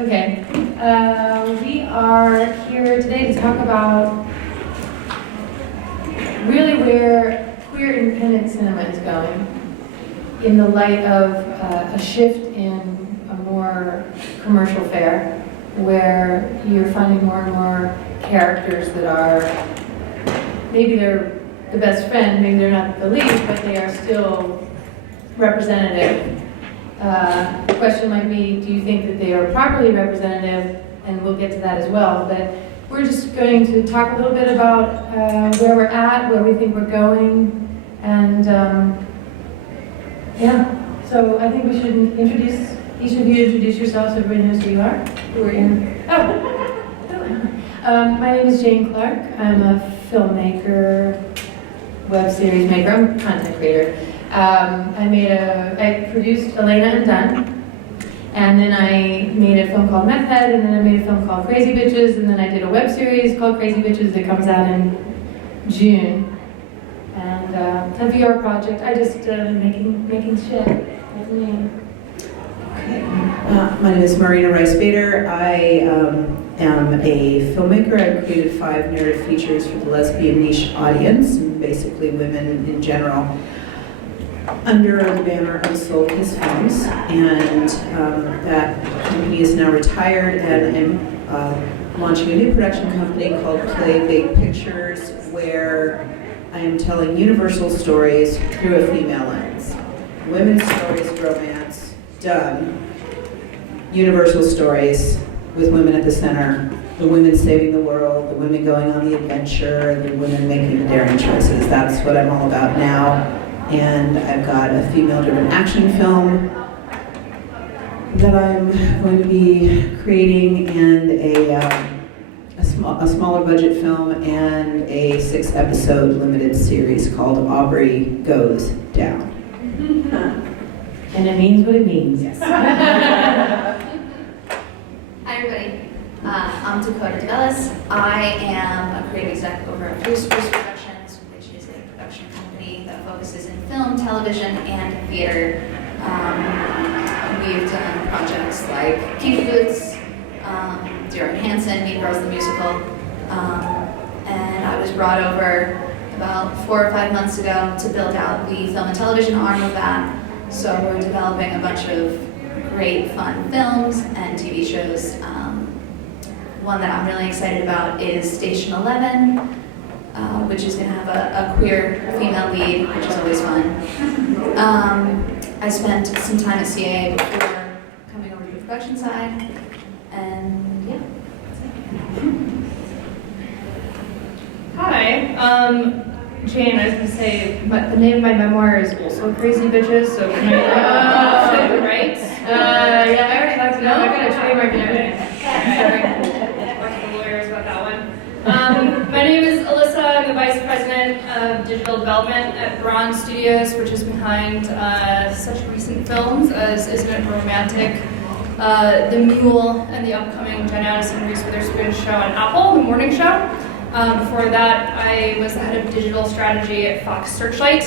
Okay. We are here today to talk about really where queer independent cinema is going in the light of a shift in a more commercial fare, where you're finding more and more characters that are, maybe they're the best friend, maybe they're not the lead, but they are still representative. The question might be, do you think that they are properly representative? And we'll get to that as well. But we're just going to talk a little bit about where we're at, where we think we're going, and yeah. So I think we should introduce, each of you introduce yourselves so everybody knows who you are. Who are you? Oh, my name is Jane Clark. I'm a filmmaker, web series maker. I'm a content creator. I produced Elena and Dunn, and then I made a film called Meth Head, and then I made a film called Crazy Bitches, and then I did a web series called Crazy Bitches that comes out in June. And it's a VR project. I just making shit. That's me. Okay. My name is Marina Rice-Bader. I am a filmmaker. I created 5 narrative features for the lesbian niche audience, and basically women in general, under the banner of Soul Kiss Films, and that company is now retired, and I'm launching a new production company called Play Big Pictures, where I am telling universal stories through a female lens. Women's stories, romance, done. Universal stories with women at the center, the women saving the world, the women going on the adventure, the women making the daring choices. That's what I'm all about now. And I've got a female-driven action film that I'm going to be creating, and a smaller budget film, and a 6-episode limited series called Aubrey Goes Down. And it means what it means. Yes. Hi everybody, I'm Dakota DeBellis. I am a creative exec over at Bruce Productions, which is a production company that focuses in film, television, and theater. We've done projects like Kinky Boots, Dear Hansen, Mean Girls the Musical, and I was brought over about 4 or 5 months ago to build out the film and television arm of that. So we're developing a bunch of great fun films and TV shows. One that I'm really excited about is Station 11, which is going to have a queer female lead, which is always fun. I spent some time at CAA before coming over to the production side, and yeah, that's it. Hi, Jane, I was going to say, the name of my memoir is also Crazy Bitches, so can I show the rights? Yeah, I already talked to them. I got a trademark and everything. Sorry. Work with the lawyers about that one. My name is Alissa. I'm the Vice President of Digital Development at Bronze Studios, which is behind such recent films as Isn't It Romantic, The Mule, and the upcoming Jen Addison and Reese Witherspoon show on Apple, The Morning Show. Before that, I was the head of digital strategy at Fox Searchlight,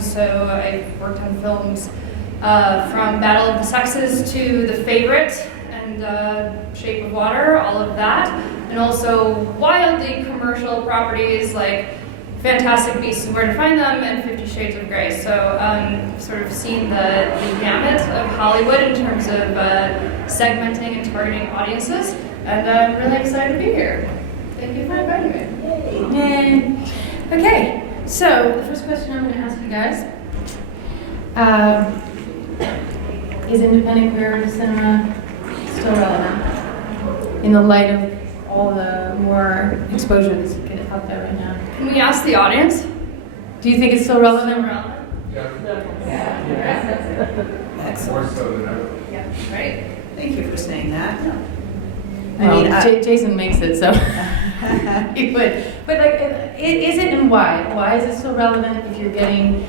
so I worked on films from Battle of the Sexes to The Favorite and Shape of Water, all of that, and also wildly commercial properties like Fantastic Beasts and Where to Find Them and 50 Shades of Grey. So sort of seen the gamut of Hollywood in terms of segmenting and targeting audiences, and I'm really excited to be here. Thank you for inviting me. Yay. Okay, so the first question I'm going to ask you guys, is independent queer cinema still relevant in the light of all the more exposure that's out there right now? Can we ask the audience? Do you think it's still relevant? Excellent. More so than ever. Yeah, right? Thank you for saying that. Jason makes it, so he would. But like, is it, and why? Why is it still relevant if you're getting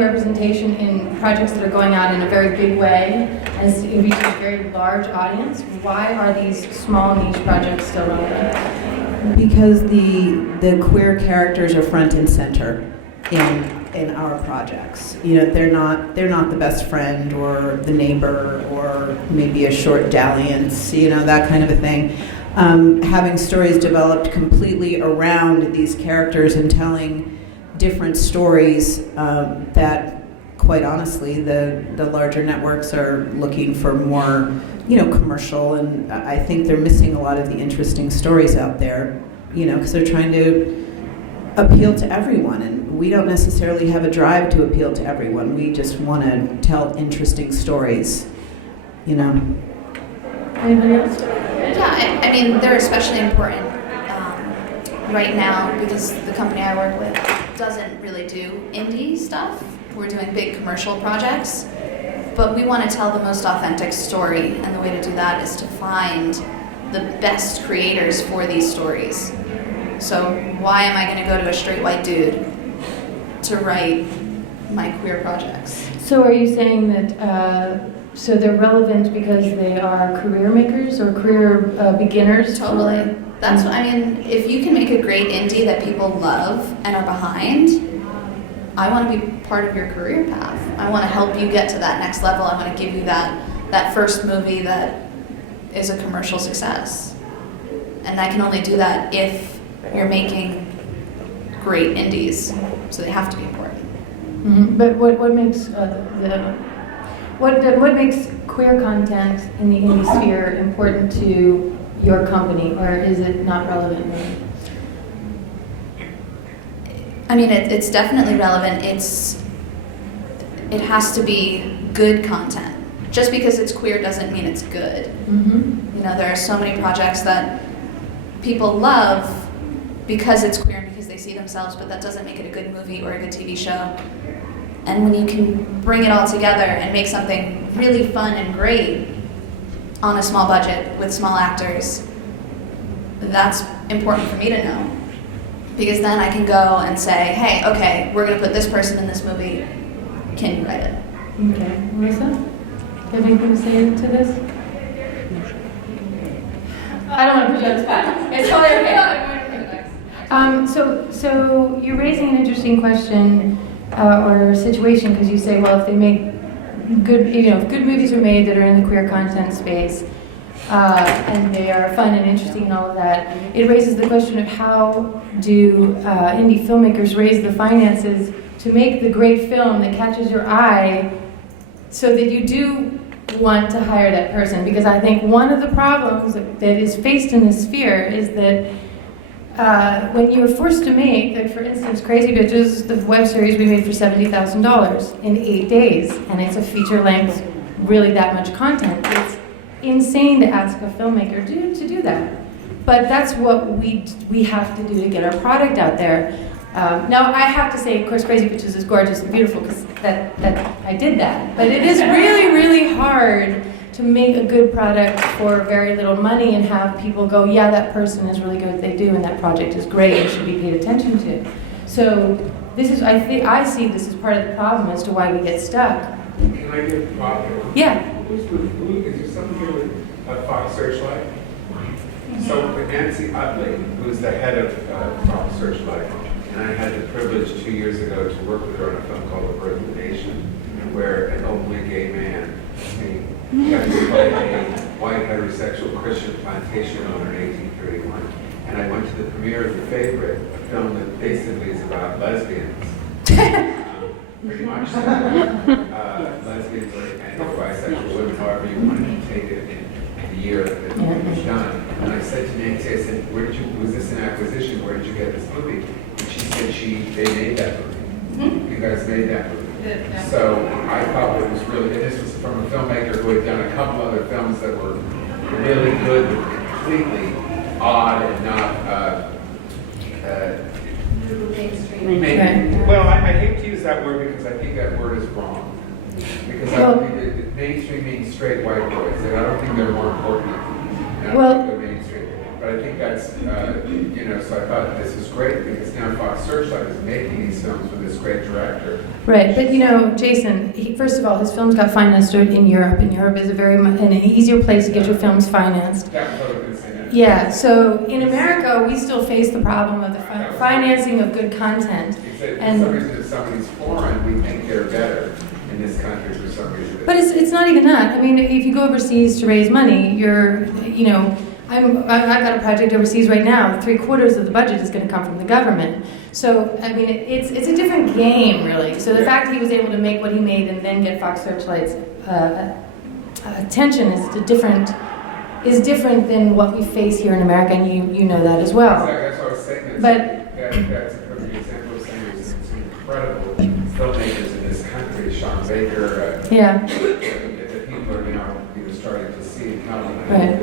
representation in projects that are going out in a very big way and reaching a very large audience? Why are these small niche projects still relevant? Because the queer characters are front and center in in our projects. You know, they're not the best friend or the neighbor or maybe a short dalliance, you know, that kind of a thing. Having stories developed completely around these characters and telling different stories that, quite honestly, the larger networks are looking for more, you know, commercial, and I think they're missing a lot of the interesting stories out there, you know, because they're trying to appeal to everyone, and we don't necessarily have a drive to appeal to everyone. We just want to tell interesting stories, you know. Anybody else? Yeah, I mean, they're especially important right now because the company I work with doesn't really do indie stuff. We're doing big commercial projects, but we want to tell the most authentic story, and the way to do that is to find the best creators for these stories. So why am I going to go to a straight white dude to write my queer projects? So are you saying that, so they're relevant because they are career makers or career beginners? Totally. That's what, I mean, if you can make a great indie that people love and are behind, I want to be part of your career path. I want to help you get to that next level. I want to give you that first movie that is a commercial success. And I can only do that if you're making great indies, so they have to be important. Mm-hmm. But what makes what makes queer content in the indie sphere important to your company, or is it not relevant? I mean, it's definitely relevant. It has to be good content. Just because it's queer doesn't mean it's good. Mm-hmm. You know, there are so many projects that people love because it's queer and because they see themselves, but that doesn't make it a good movie or a good TV show. And when you can bring it all together and make something really fun and great on a small budget with small actors, that's important for me to know. Because then I can go and say, hey, okay, we're going to put this person in this movie. Can you write it? Okay. Melissa, do you have anything to say to this? I don't want to put you on the spot. It's totally okay. So you're raising an interesting question or situation, because you say, well, if they make good, you know, if good movies are made that are in the queer content space, and they are fun and interesting and all of that, it raises the question of how do indie filmmakers raise the finances to make the great film that catches your eye so that you do want to hire that person. Because I think one of the problems that is faced in this sphere is that when you're forced to make, like for instance, Crazy Bitches, the web series we made for $70,000 in 8 days, and it's a feature length, really that much content. It's insane to ask a filmmaker to do that. But that's what we have to do to get our product out there. Now, I have to say, of course, Crazy Bitches is gorgeous and beautiful because that I did that. But it is really, really hard to make a good product for very little money and have people go, yeah, that person is really good at what they do and that project is great and should be paid attention to. So this is, I see this as part of the problem as to why we get stuck. Can I get a problem? Yeah. Is there something here with Fox Searchlight? So with Nancy Utley, who's the head of Fox Searchlight, and I had the privilege 2 years ago to work with her on a film called The Birth of a Nation, where an openly gay man got to play a white heterosexual Christian plantation owner in 1831. And I went to the premiere of The Favorite, a film that basically is about lesbians. Pretty much so. Lesbians and bisexual women, however you want to take it in the year that it was done. And I said to Nancy, I said, was this an acquisition? Where did you get this movie? And she said they made that movie. Mm-hmm. You guys made that movie. Yeah. So I thought it was really, and this was from a filmmaker who had done a couple other films that were really good, but completely odd and not mainstream. Well, I hate to use that word because I think that word is wrong. Because I don't think that mainstream means straight white boys, and I don't think they're more important. And I don't think they're mainstream. But I think that's, so I thought this was great because now Fox Searchlight is making these films with this great director. Right, but Jason, first of all, his films got financed in Europe, and Europe is an easier place to get your films financed. Yeah, I was going to say that. Yeah, so in America, we still face the problem of the financing of good content. Exactly. For And- some reason, if somebody's foreign, we think they're better in this country for some reason. But it's not even that. I mean, if you go overseas to raise money, I've got a project overseas right now. 3/4 of the budget is going to come from the government. So, I mean, it's a different game, really. So the fact he was able to make what he made and then get Fox Searchlight's attention is different than what we face here in America, and you know that as well. Exactly, that's what I was saying. But- That's a perfect example of saying there's some incredible filmmakers in this country, Sean Baker, Yeah. that people are now starting to see and how Right.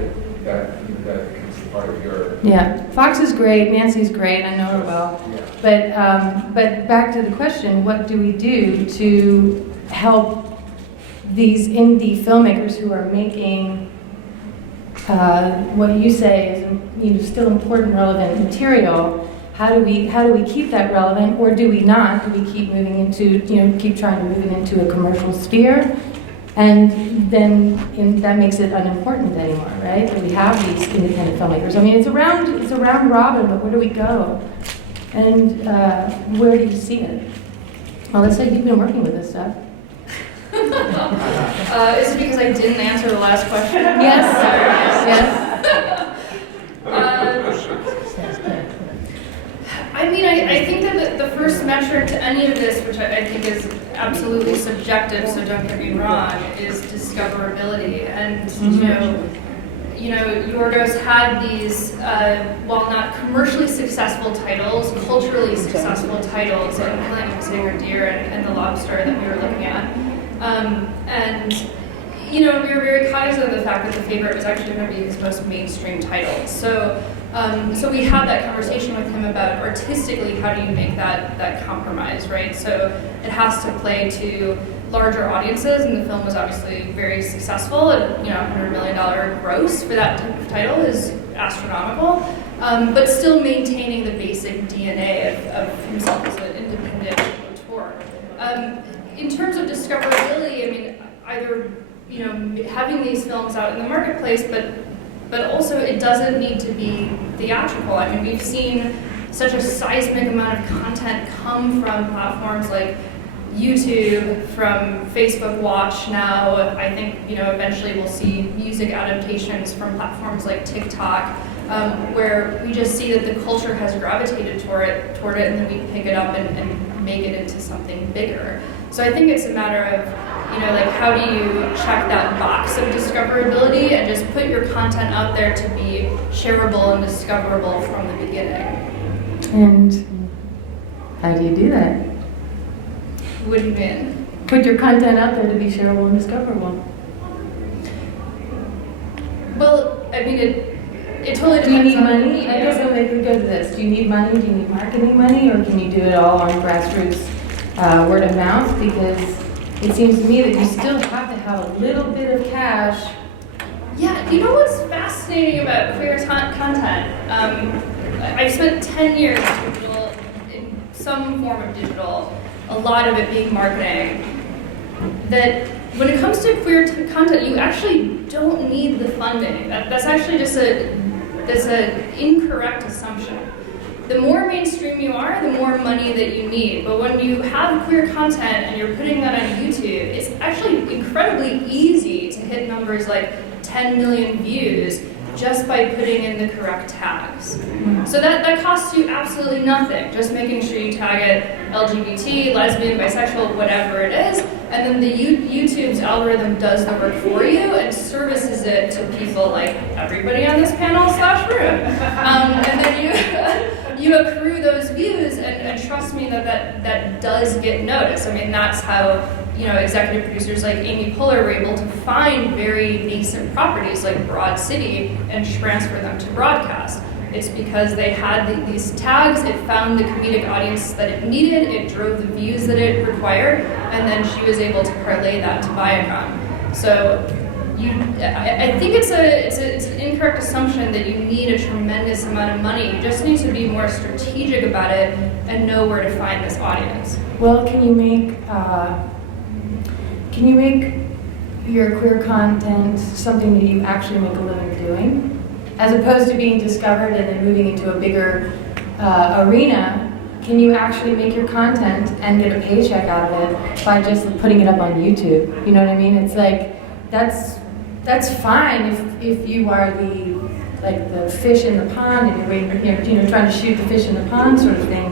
that becomes a part of your. Yeah, Fox is great, Nancy's great, I know her well. Yeah. But back to the question, what do we do to help these indie filmmakers who are making what you say is still important, relevant material? How do we keep that relevant, or do we not? Do we keep moving into keep trying to move it into a commercial sphere? And then that makes it unimportant anymore, right? That we have these independent filmmakers. I mean, it's around robin, but where do we go? And where do you see it? Alyssa, you've been working with this stuff. Is it because I didn't answer the last question? Yes. I mean, I think that the first metric to any of this, which I think is absolutely subjective, so don't get me wrong, is discoverability. And Yorgos had these, while not commercially successful titles, culturally successful titles, in Killing of a Sacred Deer and The Lobster that we were looking at. We were very cognizant of the fact that The Favorite was actually going to be his most mainstream title. So we had that conversation with him about artistically, how do you make that compromise, right? So it has to play to larger audiences, and the film was obviously very successful. And $100 million gross for that type of title is astronomical, but still maintaining the basic DNA of himself as an independent auteur. In terms of discoverability, I mean, either having these films out in the marketplace, but also it doesn't need to be theatrical. I mean, we've seen such a seismic amount of content come from platforms like YouTube, from Facebook Watch now. I think, eventually we'll see music adaptations from platforms like TikTok, where we just see that the culture has gravitated toward it, and then we pick it up and make it into something bigger. So I think it's a matter of, how do you check that box of discoverability and just put your content out there to be shareable and discoverable from the beginning. And how do you do that? What do you mean? Put your content out there to be shareable and discoverable. Well, I mean, it totally Do you depends need on money? the medium. I guess I'm going to go to this. Do you need money? Do you need marketing money? Or can you do it all on grassroots word of mouth? Because it seems to me that you still have to have a little bit of cash. Yeah, you know what's fascinating about queer content? I've spent 10 years in digital, in some form of digital, a lot of it being marketing. That when it comes to queer content, you actually don't need the funding. That's actually just an incorrect assumption. The more mainstream you are, the more money that you need. But when you have queer content and you're putting that on YouTube, it's actually incredibly easy to hit numbers like 10 million views just by putting in the correct tags. So that costs you absolutely nothing, just making sure you tag it LGBT, lesbian, bisexual, whatever it is, and then the YouTube's algorithm does the work for you and services it to people like everybody on this panel /room. And then you accrue those views, and trust me that does get noticed. I mean, that's how executive producers like Amy Poehler were able to find very nascent properties like Broad City and transfer them to broadcast. It's because they had these tags, it found the comedic audience that it needed, it drove the views that it required, and then she was able to parlay that to Viacom. So I think it's an incorrect assumption that you need a tremendous amount of money. You just need to be more strategic about it and know where to find this audience. Well, can you make your queer content something that you actually make a living doing, as opposed to being discovered and then moving into a bigger arena can you actually make your content and get a paycheck out of it by just putting it up on YouTube? You know what I mean? It's like, that's fine if you are the fish in the pond and you're trying to shoot the fish in the pond sort of thing,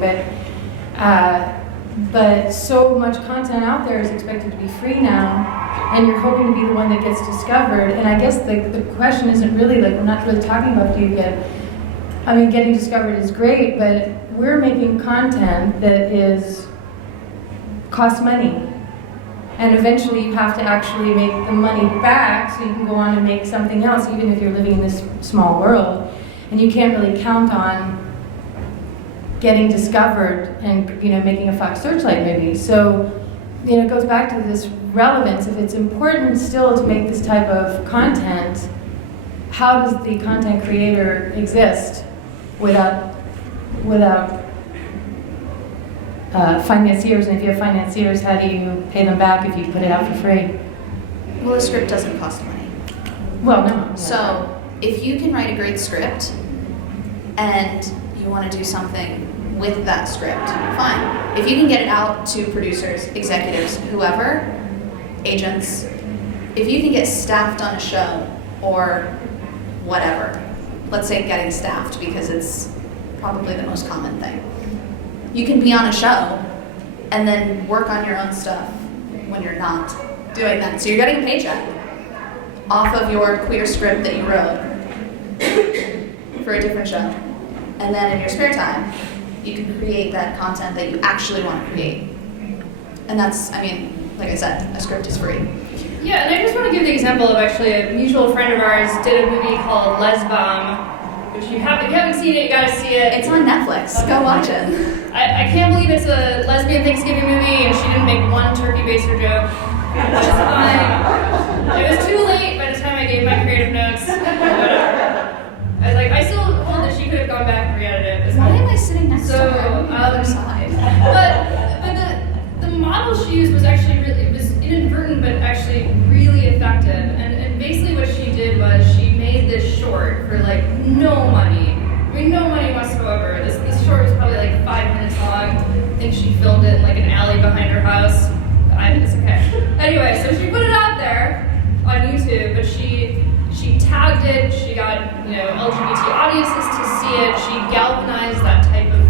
but so much content out there is expected to be free now, and you're hoping to be the one that gets discovered. And I guess the question isn't really we're not really talking about getting discovered is great, but we're making content that costs money. And eventually you have to actually make the money back so you can go on and make something else, even if you're living in this small world. And you can't really count on getting discovered and making a Fox Searchlight movie. So it goes back to this relevance. If it's important still to make this type of content, how does the content creator exist without financiers? And if you have financiers, how do you pay them back if you put it out for free? Well, a script doesn't cost money. Well, no. So if you can write a great script and you want to do something with that script, fine. If you can get it out to producers, executives, whoever, agents, if you can get staffed on a show or whatever, let's say getting staffed because it's probably the most common thing. You can be on a show and then work on your own stuff when you're not doing that. So you're getting a paycheck off of your queer script that you wrote for a different show. And then in your spare time, you can create that content that you actually want to create. And that's, like I said, a script is free. Yeah, and I just want to give the example of actually a mutual friend of ours did a movie called Lesbom, which if you haven't seen it, you gotta see it. It's on Netflix. Go watch it. I can't believe it's a lesbian Thanksgiving movie and she didn't make one turkey baster joke. Which is fine. It was too late by the time I gave my creative notes. I was like, I still hold that she could have gone back and re-edited it. Why am I sitting next to her on the um, other side? But the model she used was actually it was inadvertent but actually really effective. And basically what she did was she made this short for no money. No money whatsoever. This short was probably 5 minutes long. I think she filmed it in an alley behind her house. It's okay. Anyway, so she put it out there on YouTube, but she tagged it. She got LGBT audiences to see it. She galvanized that type of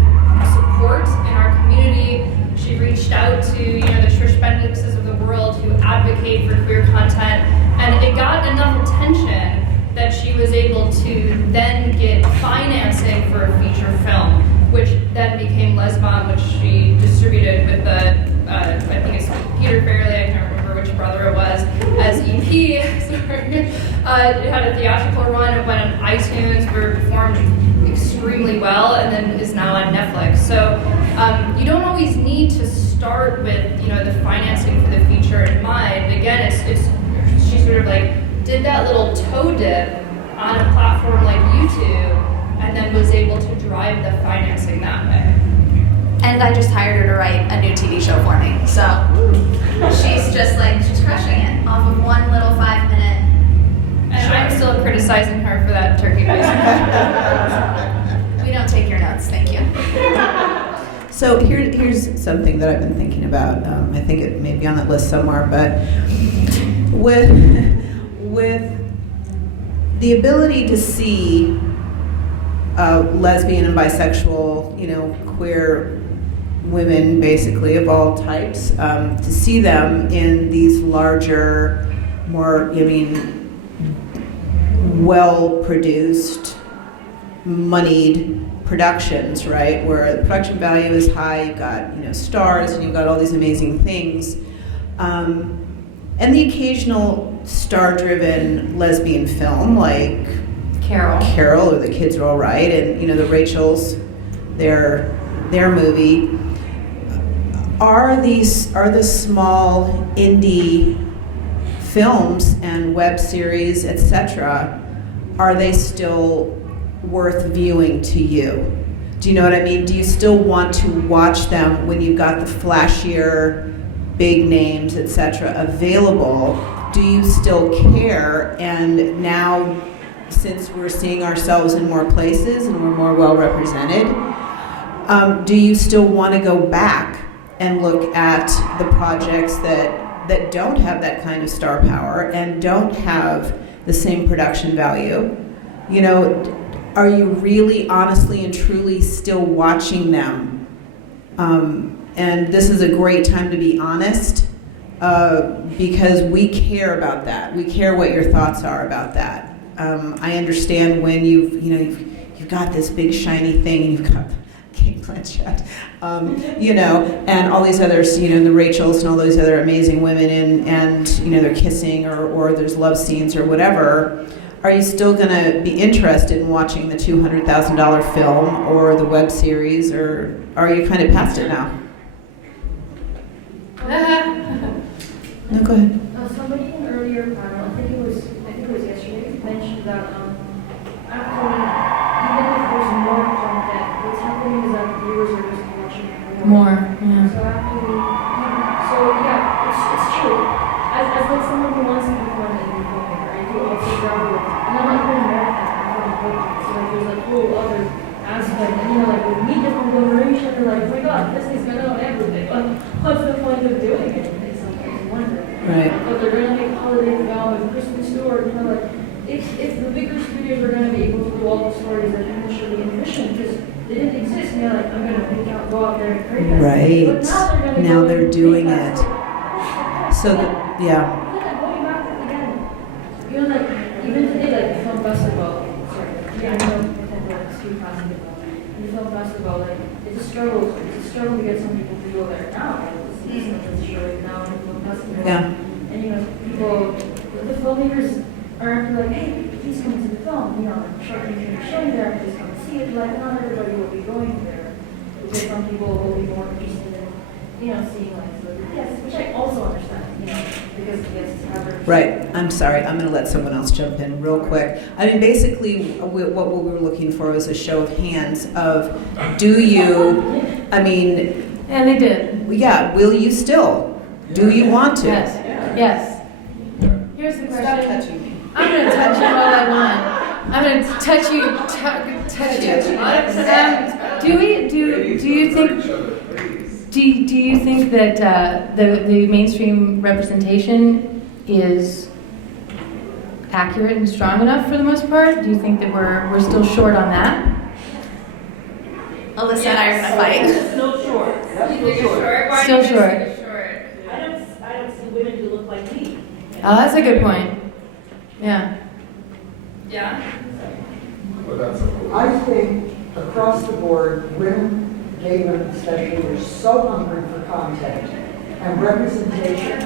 support in our community. She reached out to the Trish Bendixes of the world who advocate for queer content, and it got enough attention that she was able to then get financing for a feature film, which then became Lesbom, which she distributed with I think it's Peter Fairley, I can't remember which brother it was, as EP. It had a theatrical run, it went on iTunes, performed extremely well, and then is now on Netflix. So you don't always need to start with the financing for the feature in mind. Again, she sort of did that little toe dip on a platform like YouTube, and then was able to drive the financing that way. And I just hired her to write a new TV show for me. So she's just she's crushing it off of one little 5-minute. And I'm still criticizing her for that turkey baster. We don't take your notes, thank you. So here's something that I've been thinking about. I think it may be on that list somewhere, but with the ability to see lesbian and bisexual, queer women, basically of all types, to see them in these larger, more, well-produced, moneyed productions, right? Where the production value is high, you've got, stars, and you've got all these amazing things. And the occasional star-driven lesbian film, like Carol, or The Kids Are All Right, and, the Rachel's, their movie. Are the small indie films and web series, etc., are they still worth viewing to you? Do you know what I mean? Do you still want to watch them when you've got the flashier, big names, etc., available? Do you still care? And now, since we're seeing ourselves in more places and we're more well represented, Do you still want to go back and look at the projects that don't have that kind of star power and don't have the same production value? You know, are you really honestly and truly still watching them? And this is a great time to be honest, because we care about that. We care what your thoughts are about that. I understand when you've got this big shiny thing and you've got Kate Blanchett, and all these others, the Rachels and all those other amazing women, and they're kissing or there's love scenes or whatever. Are you still going to be interested in watching the $200,000 film or the web series, or are you kind of past it now? No, go ahead. Somebody in an earlier panel, I think it was yesterday, mentioned that actually, even if there's more content, what's happening is that viewers are just watching more. Yeah. So actually, it's true. As like someone who wants to become a filmmaker, I do also grapple with, and I'm not even American, I'm from Brooklyn, so like there's like whole other aspect, and like with media conglomeration, you're like, oh my god, Disney's gonna know everything. What's the point of doing it? Right. But they're going to make holiday film and Christmas story, like, if the bigger studios are going to be able to do all the stories that initially envisioned, because they didn't exist, and they're like, I'm going to go out there and create that. Right. But now they're doing it. So, yeah. Going back to the beginning, like, even today, like, the film festival, I know Steve Basketball, and the film festival, like, it's a struggle to get some people to go there now. It's showing now in the film festival. Yeah. And people, the filmmakers aren't like, hey, please come to the film. Short things can be showing there, please come and see it. Like, not everybody will be going there. Because some people will be more interested in, seeing like the guests, which I also understand, because the guests have. Right. I'm sorry. I'm going to let someone else jump in real quick. I mean, basically, what we were looking for was a show of hands of, do you, And they did. yeah, will you still? Do you want to? Yes. Yes. Here's the Stop question. touching me. I'm going to touch you all I want. I'm going to touch you. Touch you. Do you think that the mainstream representation is accurate and strong enough for the most part? Do you think that we're still short on that? Alissa and I are gonna fight. Still short. Why Still do you short. think it's short? I don't see women who look like me. Oh, that's a good point. Yeah. Yeah? Well, that's a cool. I think across the board, women, gay women especially, are so hungry for content and representation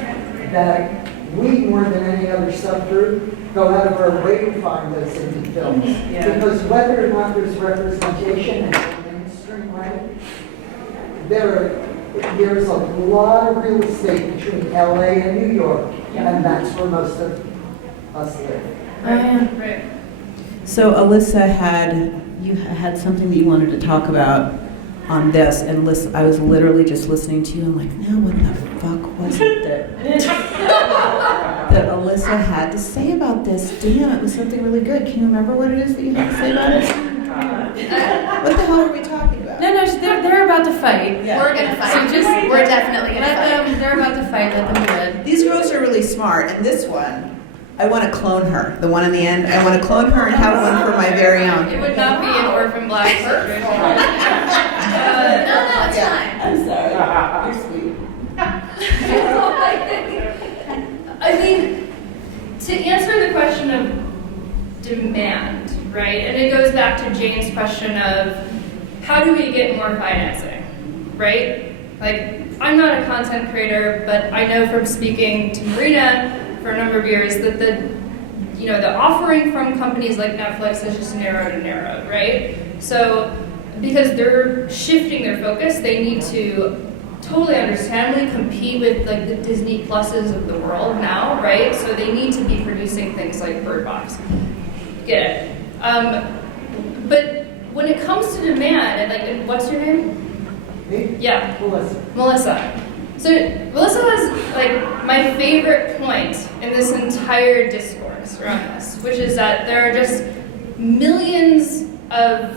that we, more than any other subgroup, go out of our way to find those indie films. Because whether or not there's representation in the mainstream way, there's a lot of real estate between LA and New York, and that's where most of us live. Right. So Alissa had something that you wanted to talk about on this, and I was literally just listening to you and like, now what the fuck was it that Alissa had to say about this? Damn, it was something really good. Can you remember what it is that you had to say about it? What the hell are we talking about? No, they're about to fight. Yeah. We're gonna fight. So just We're definitely gonna let fight. them. They're about to fight. Let them do it. These girls are really smart, and this one, I want to clone her. The one in the end, I want to clone her and have one for my very own. It would not be an orphan black situation. No, it's fine. I'm sorry. You're sweet. I mean, to answer the question of demand, right? And it goes back to Jane's question of how do we get more financing, right? Like, I'm not a content creator, but I know from speaking to Marina for a number of years that the offering from companies like Netflix has just narrowed, right? So because they're shifting their focus, they need to totally understandably compete with like the Disney Pluses of the world now, right? So they need to be producing things like Bird Box. Get it? But when it comes to demand, and what's your name? Me? Yeah. Melissa. Melissa. So Melissa was like my favorite point in this entire discourse around this, which is that there are just millions of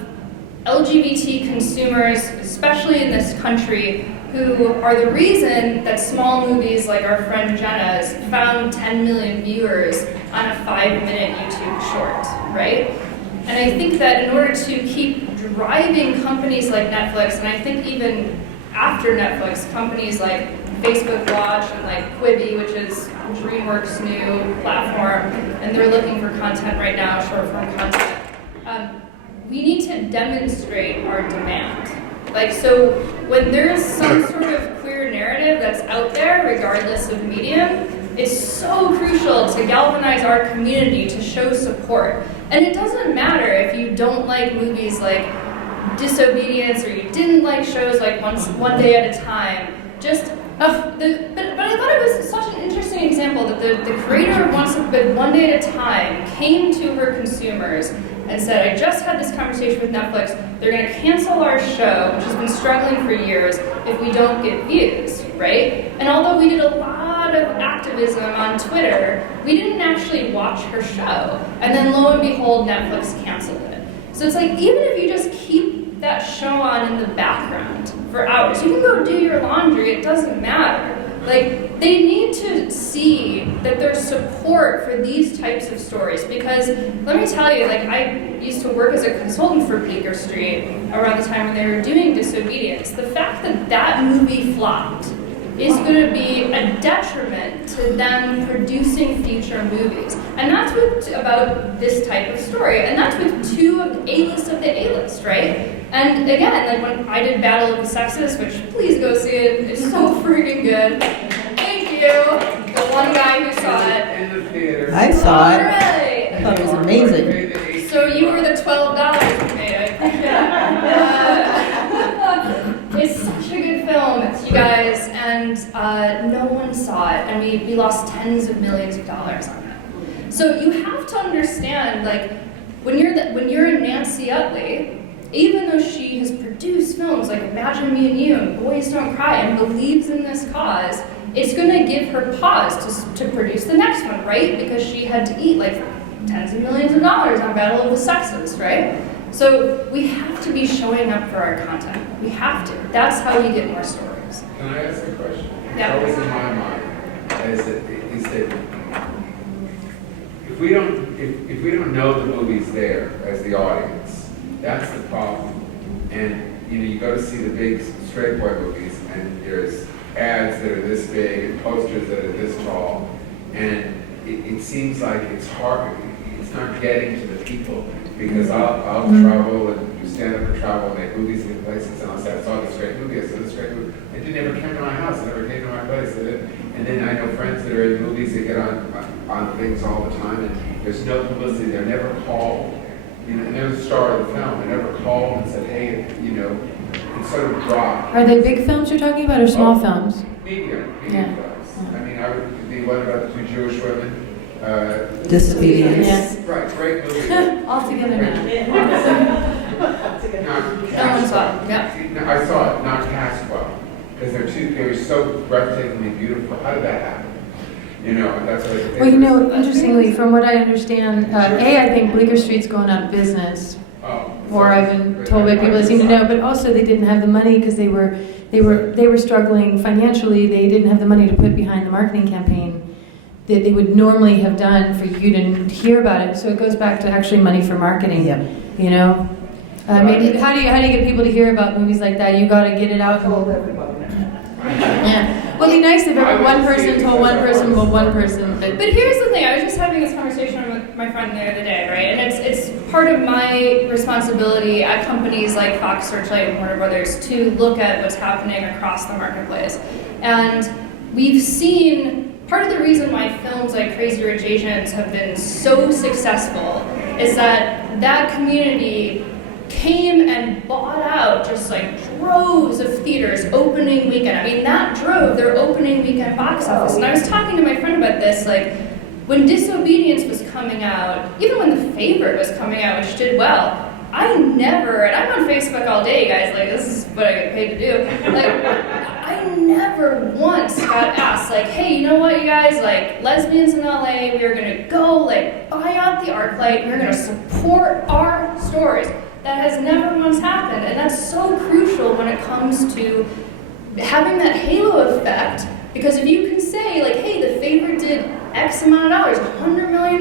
LGBT consumers, especially in this country, who are the reason that small movies like our friend Jenna's found 10 million viewers on a 5-minute YouTube short, right? And I think that in order to keep driving companies like Netflix, and I think even after Netflix, companies like Facebook Watch and like Quibi, which is DreamWorks' new platform, and they're looking for content right now, short-form content. We need to demonstrate our demand. Like, so when there's some sort of queer narrative that's out there, regardless of medium, it's so crucial to galvanize our community to show support. And it doesn't matter if you don't like movies like Disobedience or you didn't like shows like One Day at a Time. But I thought it was such an interesting example that the creator of One Day at a Time came to her consumers and said, I just had this conversation with Netflix, they're gonna cancel our show, which has been struggling for years, if we don't get views, right? And although we did a lot of activism on Twitter, we didn't actually watch her show. And then lo and behold, Netflix canceled it. So it's like, even if you just keep that show on in the background for hours, you can go do your laundry, it doesn't matter. Like, they need to see that there's support for these types of stories, because let me tell you, like, I used to work as a consultant for Bleecker Street around the time when they were doing Disobedience. The fact that that movie flopped is going to be a detriment to them producing future movies. And that's about this type of story, and that's with two of the A-list of the A-list, right? And again, like when I did Battle of the Sexes, which please go see it, it's so freaking good. Thank you, the one guy who saw it. In the theater. I saw it. Right. I thought it was amazing. So you were the $12 you made, I appreciate it. It's such a good film, you guys, and no one saw it, and we lost tens of millions of dollars on it. So you have to understand, like, when you're Nancy Utley, even though she has produced films like Imagine Me and You and Boys Don't Cry and believes in this cause, it's going to give her pause to produce the next one, right? Because she had to eat like tens of millions of dollars on Battle of the Sexes, right? So we have to be showing up for our content. We have to. That's how we get more stories. Can I ask a question? Yeah. It's always in my mind is that if we don't know the movie's there as the audience, that's the problem. And you go to see the big straight boy movies, and there's ads that are this big and posters that are this tall, and it seems like it's hard. It's not getting to the people, because I'll travel and do stand up and travel and make movies in places, and I'll say I saw this great movie. I saw this great movie. It never came to my house. It never came to my place. And then I know friends that are in movies that get on things all the time, and there's no publicity. They're never called. And they're the star of the film. They never called and said, hey, it's sort of dropped. Are they big films you're talking about or small films? Medium Yeah. films. I mean, the one about the two Jewish women. Disobedience. Yes. Right, great movie. All together now. Not No one saw it. cast Yeah. well. No, I saw it, not cast well. Because they were so breathtakingly beautiful. How did that happen? That's what I think. Well, interestingly, from what I understand, I think Bleecker Street's going out of business. Or I've been told by people that seem to know, but also they didn't have the money because they were struggling financially. They didn't have the money to put behind the marketing campaign that they would normally have done for you to hear about it. So it goes back to actually money for marketing. Yep. I mean, how do you get people to hear about movies like that? You got to get it out. Told everybody. Yeah. Well, it'd be nice if every one person told one person about one person. But here's the thing, I was just having this conversation with my friend the other day, right? And it's part of my responsibility at companies like Fox, Searchlight, and Warner Brothers to look at what's happening across the marketplace. And we've seen, part of the reason why films like Crazy Rich Asians have been so successful is that community came and bought out just like droves of theaters opening weekend. I mean, that drove their opening weekend box office. And I was talking to my friend about this, like, when Disobedience was coming out, even when The Favorite was coming out, which did well, and I'm on Facebook all day, guys, like, this is what I get paid to do. Like, I never once got asked, like, hey, you know what, you guys, like, lesbians in LA, we are gonna go, like, buy out the ArcLight, we're gonna support our stories. That has never once happened, and that's so crucial when it comes to having that halo effect, because if you can say, like, hey, The Favorite did X amount of dollars, $100 million,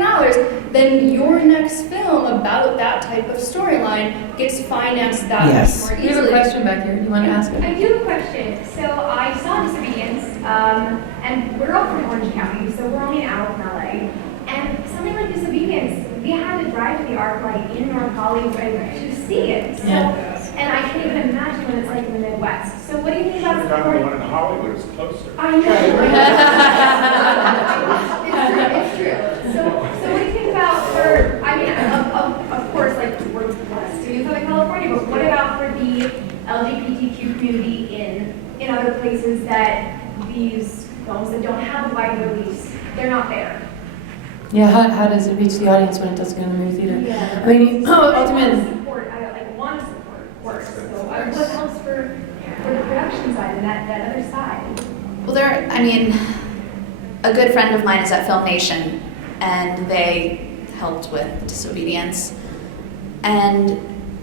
then your next film about that type of storyline gets financed that Yes. much more We have a easily. question back here. You want to ask it? I do have a question. So I saw Disobedience, and we're all from Orange County, so we're only an hour from LA. And something like Disobedience, we had to drive to the ArcLight in North Hollywood to see it. So, and I can't even imagine what it's like in the Midwest. So what do you think about Should've gone to the support? one in Hollywood, it's closer. I know. It's true. So what do you think about for, I mean, of course, like, we're blessed to be in Southern California, but what about for the LGBTQ community in other places that these films that don't have a wide release, they're not there? Yeah, how does it reach the audience when it doesn't go in the movie theater? Yeah. I mean, ultimately, I want to support, of course. So what helps for the production side and that other side? Well, I mean, a good friend of mine is at Film Nation, and they helped with Disobedience. And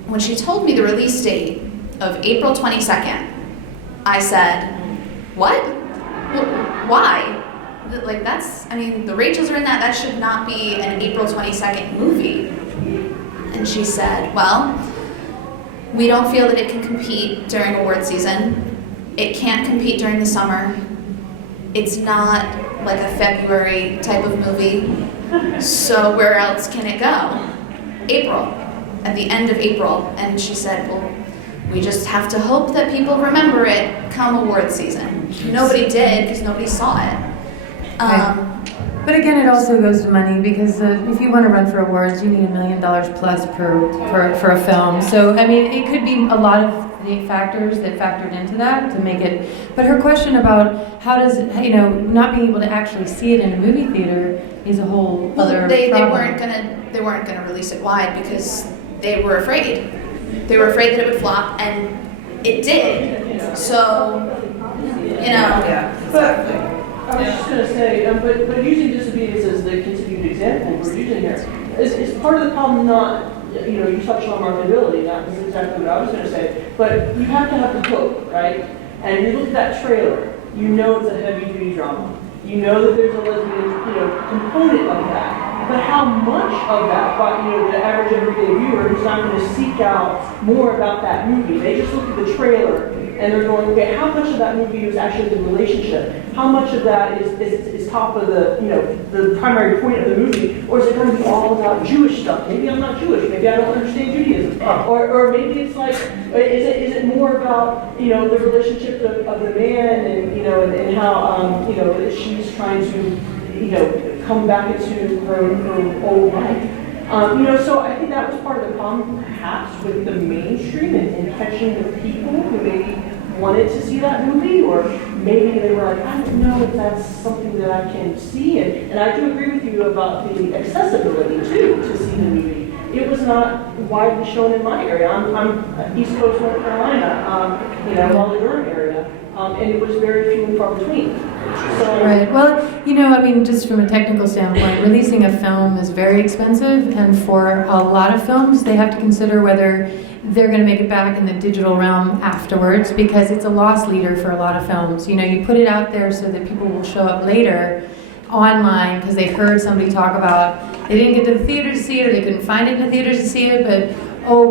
when she told me the release date of April 22nd, I said, what? Why? Like, that's, I mean, the Rachels are in that. That should not be an April 22nd movie. And she said, well, we don't feel that it can compete during award season. It can't compete during the summer. It's not like a February type of movie. So where else can it go? April, at the end of April. And she said, well, we just have to hope that people remember it come award season. Nobody did, because nobody saw it. but again, it also goes to money, because if you want to run for awards, you need $1 million plus for a film. So, I mean, it could be a lot of the factors that factored into that to make it. But her question about how does, not being able to actually see it in a movie theater is a whole other they problem. they weren't gonna release it wide because they were afraid. They were afraid that it would flop, and it did. So, Yeah, exactly. I was just going to say, but using Disobedience as the continued example we're using here, is part of the problem not, you touched on marketability, that was exactly what I was going to say, but you have to have the hook, right? And you look at that trailer, you know it's a heavy-duty drama. You know that there's a lesbian, component of that. But how much of that, the average everyday viewer who's not going to seek out more about that movie, they just look at the trailer and they're going, okay, how much of that movie is actually the relationship? How much of that is top of the primary point of the movie? Or is it going to be all about Jewish stuff? Maybe I'm not Jewish, maybe I don't understand Judaism. Or maybe it's like, is it more about, the relationship of the man and how, she's trying to, come back into her old life. So I think that was part of the problem, perhaps, with the mainstream and catching the people who maybe wanted to see that movie, or maybe they were like, I don't know if that's something that I can see. And I do agree with you about the accessibility, too, to see the movie. It was not widely shown in my area. I'm East Coast, North Carolina, Raleigh, Durham area. And it was very few and far between. So, Right. Well, just from a technical standpoint, releasing a film is very expensive, and for a lot of films, they have to consider whether they're going to make it back in the digital realm afterwards, because it's a loss leader for a lot of films. You put it out there so that people will show up later online because they heard somebody talk about, they didn't get to the theater to see it, or they couldn't find it in the theaters to see it, but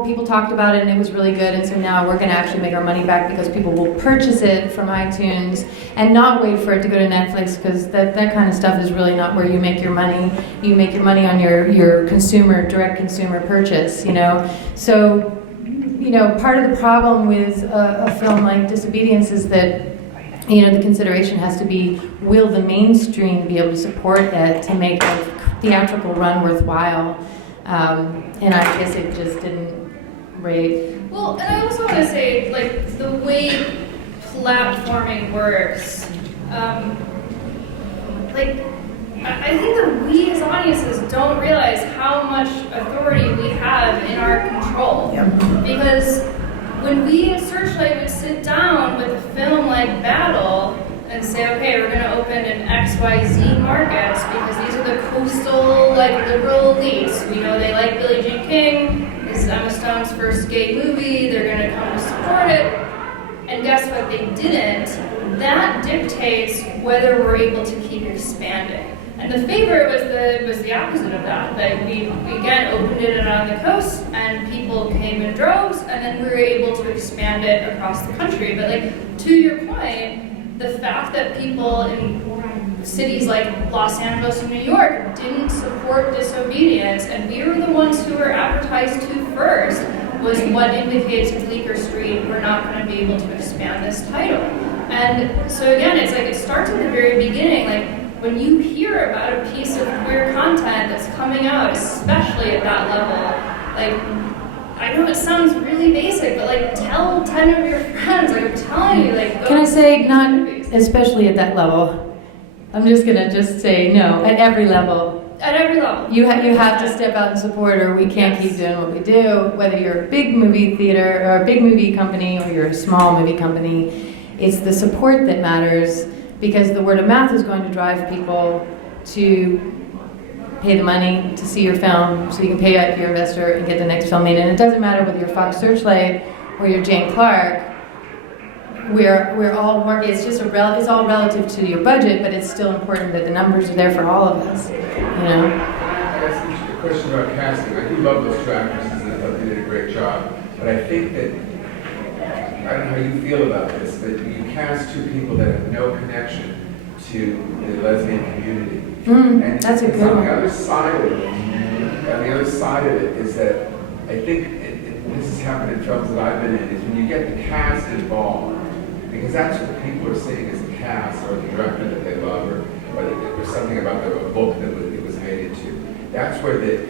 people talked about it and it was really good, and so now we're going to actually make our money back because people will purchase it from iTunes and not wait for it to go to Netflix, because that kind of stuff is really not where you make your money. You make your money on your direct consumer purchase, So, part of the problem with a film like Disobedience is that the consideration has to be, will the mainstream be able to support it to make a theatrical run worthwhile? And I guess it just didn't rate. Well, and I also want to say, like, the way platforming works, I think that we as audiences don't realize how much authority we have in our control. Yep. Because when we at Searchlight would sit down with a film like Battle and say, okay, we're going to open in XYZ markets because these are the coastal, liberal elites. We know they like Billie Jean King. This is Emma Stone's first gay movie, they're going to come to support it. And guess what? They didn't. That dictates whether we're able to keep expanding. And The Favorite was the opposite of that. Like we again opened it on the coast, and people came in droves, and then we were able to expand it across the country. But like to your point, the fact that people in cities like Los Angeles and New York didn't support Disobedience, and we were the ones who were advertised to first, was what indicates to Bleecker Street we're not going to be able to expand this title. And so again, it's like it starts at the very beginning. Like when you hear about a piece of queer content that's coming out, especially at that level, like I know it sounds really basic, but like tell 10 of your friends. Like I'm telling you, like Can I say not especially at that level? I'm just gonna say no, at every level. At every level. You have to step out and support, or we can't keep doing what we do. Whether you're a big movie theater or a big movie company, or you're a small movie company, it's the support that matters, because the word of mouth is going to drive people to pay the money to see your film, so you can pay out your investor and get the next film made. And it doesn't matter whether you're Fox Searchlight or you're Jane Clark. We're all working. It's just it's all relative to your budget, but it's still important that the numbers are there for all of us. You know. I asked you a question about casting. I do love those two actresses, and I thought they did a great job. But I think that I don't know how you feel about this, but you cast two people that have no connection to the lesbian community. And that's a good on one. the other side of it. On the other side of it is that I think this has happened in films that I've been in. Is when you get the cast involved. Because that's what people are seeing as the cast or the director that they love, or there's something about the book that it was made into. That's where the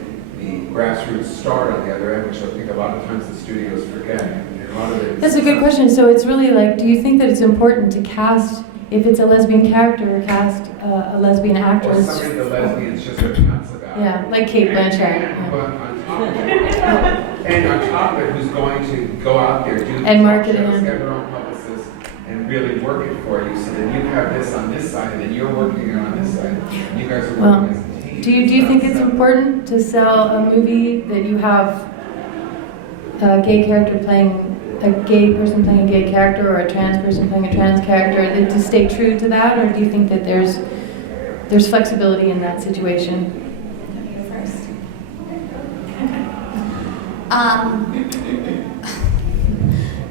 grassroots start on the other end, which I think a lot of times the studios forget. And a lot of it That's a good question. So it's really like, do you think that it's important to cast, if it's a lesbian character, or cast a lesbian or actress? somebody the lesbians just are nuts about. Yeah, like Kate Blanchett. But on top of it, and on top of it, who's going to go out there, do And market shows, it. get their own publicist, and really work it for you, so then you have this on this side, and then you're working it on this side. And you guys are Well, working as a team. do you think it's important to sell a movie that you have a gay character playing a gay person playing a gay character, or a trans person playing a trans character, to stay true to that, or do you think that there's flexibility in that situation? First.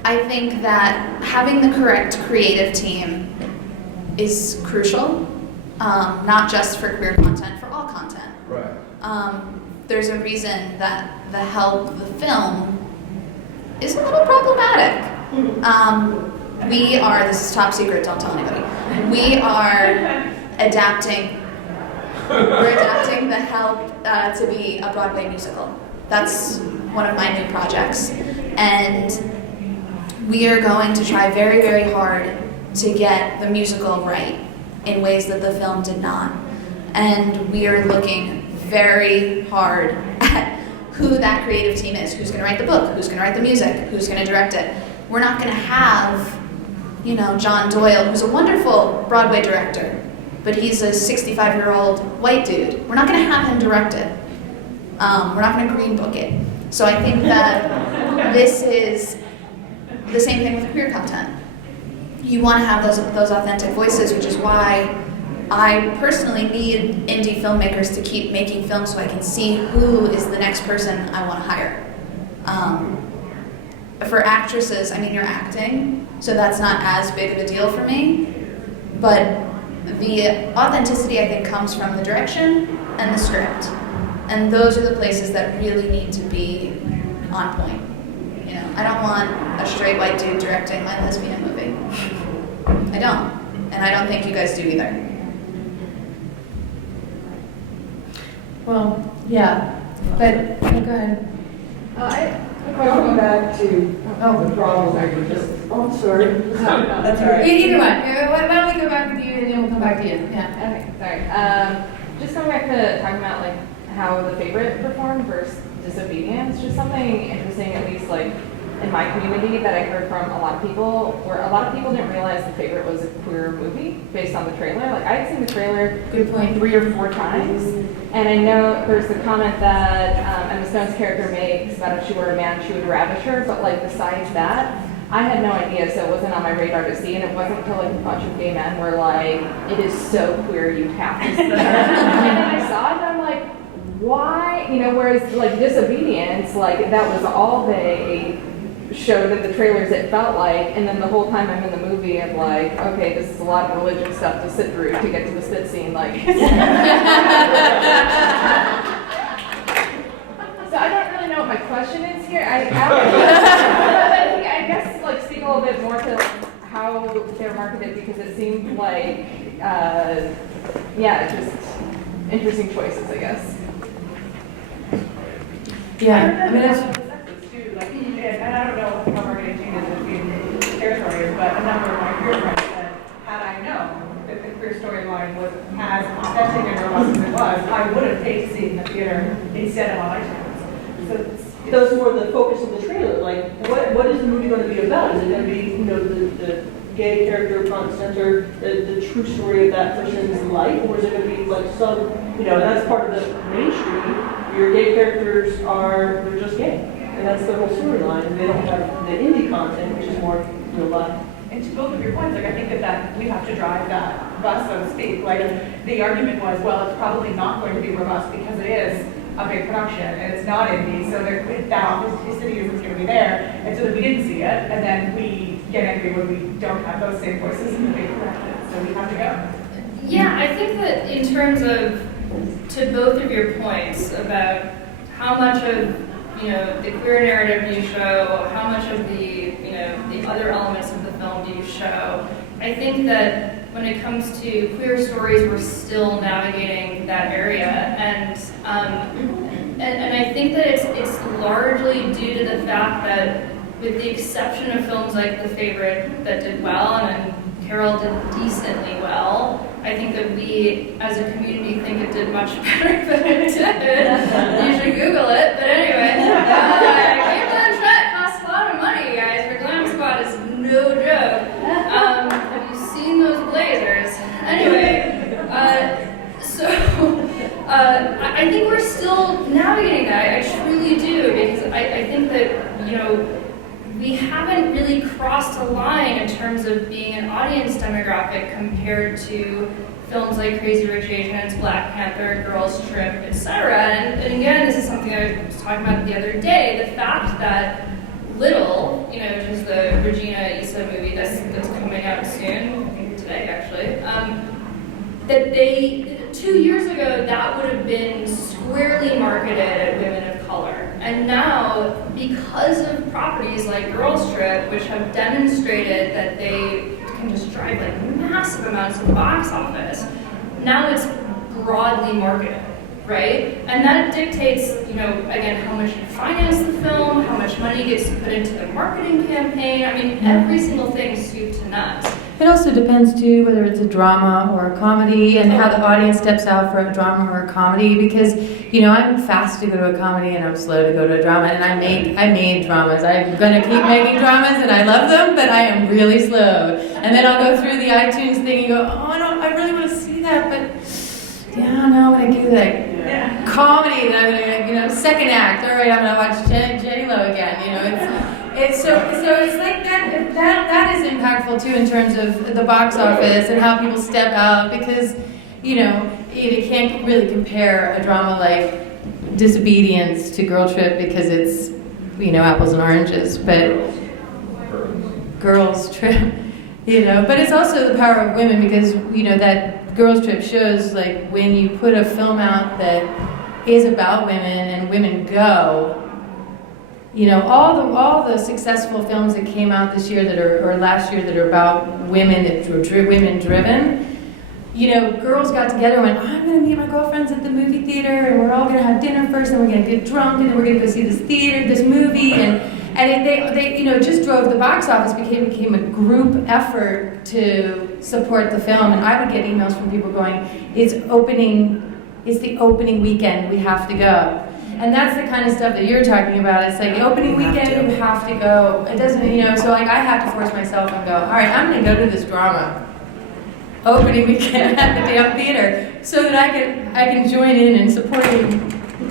I think that having the correct creative team is crucial, not just for queer content, for all content. Right. There's a reason that the Help, the film, is a little problematic. We are, this is top secret, don't tell anybody. We are adapting the Help to be a Broadway musical. That's one of my new projects. And we are going to try very, very hard to get the musical right in ways that the film did not. And we are looking very hard at who that creative team is, who's going to write the book, who's going to write the music, who's going to direct it. We're not going to have, John Doyle, who's a wonderful Broadway director, but he's a 65-year-old white dude. We're not going to have him direct it. We're not going to green book it. So I think that this is the same thing with queer content. You want to have those authentic voices, which is why I personally need indie filmmakers to keep making films so I can see who is the next person I want to hire. For actresses, you're acting, so that's not as big of a deal for me. But the authenticity, I think, comes from the direction and the script. And those are the places that really need to be on point. I don't want a straight white dude directing my lesbian movie. I don't. And I don't think you guys do either. Well, yeah, but go ahead. Going back to the problem that we just, I'm sorry. That's all right. Either one. Why don't we go back with you, and then we'll come back to you. Yeah. Okay, sorry. Just going back to talking about how The Favorite performed versus Disobedience, just something interesting, at least in my community, that I heard from a lot of people, where a lot of people didn't realize The Favorite was a queer movie based on the trailer. I had seen the trailer Good point. 3 or 4 times, and I know there's the comment that Emma Stone's character makes about if she were a man, she would ravish her, but like besides that, I had no idea, so it wasn't on my radar to see, and it wasn't until like a bunch of gay men were like, it is so queer, you have to see it. And then I saw it, and I'm like, why? You know, whereas like Disobedience, like that was all they showed in the trailers, it felt like, and then the whole time I'm in the movie, I'm like, okay, this is a lot of religion stuff to sit through to get to the spit scene, like. So I don't really know what my question is here. I guess like speak a little bit more to how they're marketed, because it seemed like, just interesting choices, I guess. Yeah, I mean, that's, Too, like, and I don't know how marketing changes in territory, but a number of my queer friends said, had I known that the queer storyline was as authentic and robust as it was, I would have paid to see it in the theater instead of on iTunes. So That was more the focus of the trailer. Like, what is the movie going to be about? Is it going to be, you know, the gay character front and center, the true story of that person's life, or is it going to be like some, you know, and that's part of the mainstream. Your gay characters they're just gay, and that's their whole storyline. And they don't have the indie content, which is more real life. And to both of your points, like I think that we have to drive that bus, so to speak. Like the argument was, well, it's probably not going to be robust because it is a big production and it's not indie, so that authenticity isn't going to be there. And so that we didn't see it, and then we get angry when we don't have those same voices in the big production. So we have to go. Yeah, I think that in terms of, to both of your points about how much of, you know, the queer narrative do you show, how much of the, you know, the other elements of the film do you show, I think that when it comes to queer stories, we're still navigating that area, and I think that it's largely due to the fact that, with the exception of films like The Favorite that did well, and Carol did decently well, I think that we, as a community, think it did much better than it did. You should Google it, but anyway. Cleveland Trek costs a lot of money, you guys. For Glam Squad is no joke. Have you seen those blazers? Anyway, I think we're still navigating that. I truly do, because I think that, you know, we haven't really crossed a line in terms of being an audience demographic compared to films like Crazy Rich Asians, Black Panther, Girls Trip, etc. And again, this is something I was talking about the other day, the fact that Little, you know, which is the Regina Issa movie that's coming out soon, I think today actually, that 2 years ago, that would have been squarely marketed at women of color. And now, because of properties like Girls Trip, which have demonstrated that they can just drive like massive amounts of box office, now it's broadly marketed, right? And that dictates, you know, again, how much you finance the film, how much money gets put into the marketing campaign. I mean, every single thing is soup to nuts. it also depends too whether it's a drama or a comedy, and how the audience steps out for a drama or a comedy, because, you know, I'm fast to go to a comedy and I'm slow to go to a drama, and I made dramas. I'm gonna keep making dramas and I love them, but I am really slow. And then I'll go through the iTunes thing and go, oh, I really want to see that, but yeah, I don't know, I'm gonna do that comedy, and I'm gonna, you know, second act, all right, I'm gonna watch J-Lo again, you know, it's so it's like that is impactful too in terms of the box office and how people step out, because, you know, you can't really compare a drama like Disobedience to Girl Trip because it's, you know, apples and oranges, but Girls Trip, you know, but it's also the power of women, because, you know, that Girls Trip shows, like, when you put a film out that is about women and women go, you know, all the successful films that came out this year or last year that are about women, that were women driven, you know, girls got together and went, I'm going to meet my girlfriends at the movie theater, and we're all going to have dinner first, and we're going to get drunk, and then we're going to go see this movie, and they you know, just drove the box office, became a group effort to support the film. And I would get emails from people going, it's the opening weekend, we have to go. And that's the kind of stuff that you're talking about. It's like, opening weekend, you have to go. It doesn't, you know, so like I have to force myself and go, all right, I'm going to go to this drama opening weekend at the damn theater so that I can join in and support you.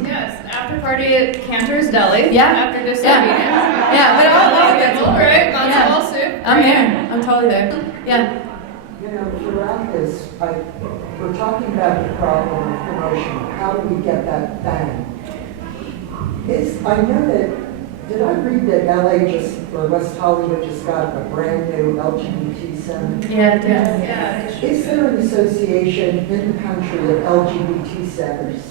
Yes, after party at Cantor's Deli. Yeah. After disobedience. Yeah, but I'll get to it. All right, matzo Yeah. ball soup. I'm there. I'm totally there. Yeah. You know, throughout this, we're talking about the problem of promotion. How do we get that bang? I know that, did I read that LA or West Hollywood just got a brand new LGBT center? Yeah, Yeah. Is there an association in the country of LGBT centers?